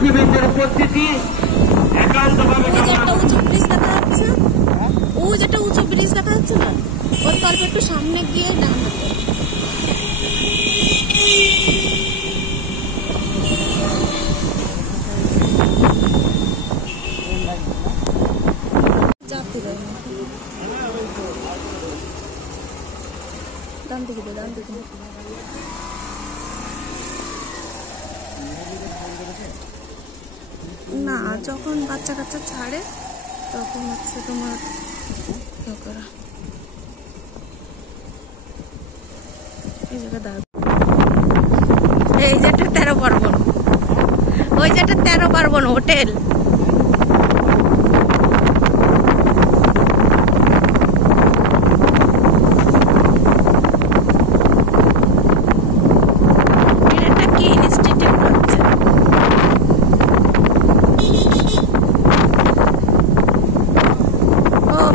শিবিরের উপস্থিতি একান্তভাবে উঁচু ব্রিজ দেখা যাচ্ছে, ওই যেটা উঁচু ব্রিজ দেখা যাচ্ছে না, ওর অল্প একটু সামনে গিয়ে ডান হাতে ডান দিকে ডান দিকে না, যখন বাচ্চা কাচ্চা ছাড়ে তখন হচ্ছে তোমার করা এই জায়গা দাঁড়, এই যেটা 13 পার্বণ, ওই যেটা 13 পার্বণ হোটেল।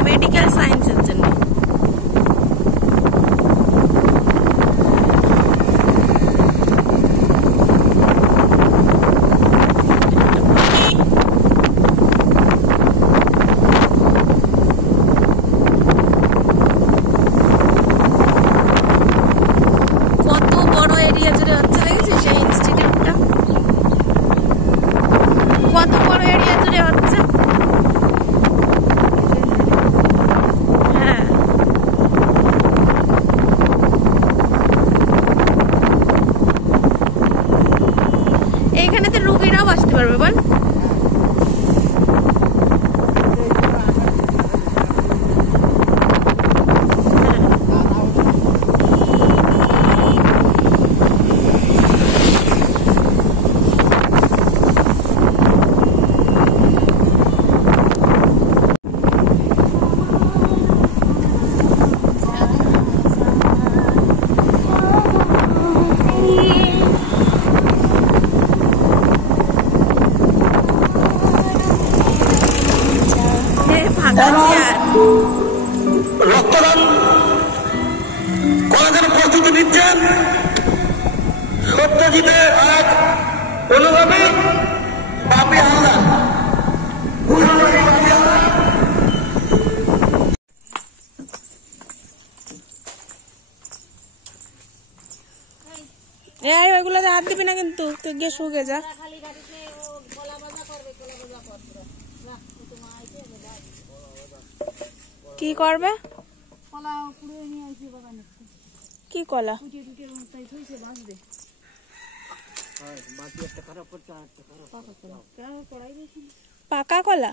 মেডিকেল সায়েন্সের জন্য কত বড় এরিয়া জুড়ে হচ্ছে, দেখেছিস সেই ইনস্টিটিউটটা কত বড় এরিয়া জুড়ে হচ্ছে। এইখানেতে রোগীরাও আসতে পারবে বল। রক্তদান করার জন্য প্রস্তুতি নিচ্ছেন সত্যজিতের এক অনুগামী বাপি হালদার। ওইগুলোতে হাত দিবি না কিন্তু, তুই গিয়ে শুকে যা। কি করবে? কি কলা? পাকা কলা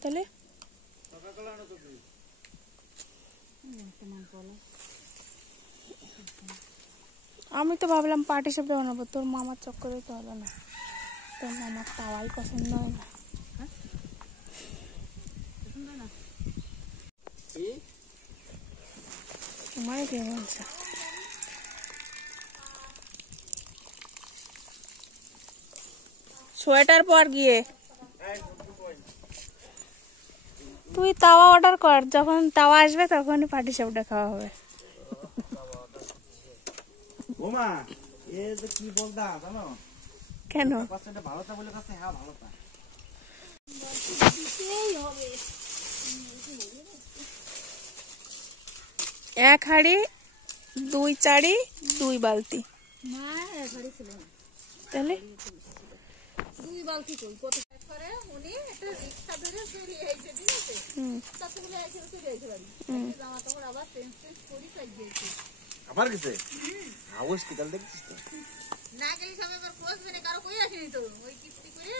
তাহলে আমি তো ভাবলাম পাটি সাপটা বানাবো, তোর মামার চক্করে তো হলো না, তোর মামার তাওয়াই পছন্দ হয় না। তোমায় কে বলছে? সোয়েটার পর গিয়ে তুই তাওয়া অর্ডার কর, যখন তাওয়া আসবে তখনই পাটি সাপটা খাওয়া হবে। কেন? এক হাড়ি 2 চাড়ি 2 বালতি, তাহলে 2 বালতি কই কত করে উনি একটা রিকশা ধরে বেরিয়ে আইছে, ঠিক আছে? কতগুলো আইছে চলে আইছে বাড়ি, জামা কাপড় আবার চেঞ্জ করি চাই গেছে আবার গেছে। হসপিটাল দেখছিস তো না গেলে সব আবার খোঁজ মেনে কারো কই আসেনি তো, ওই কিস্তি করে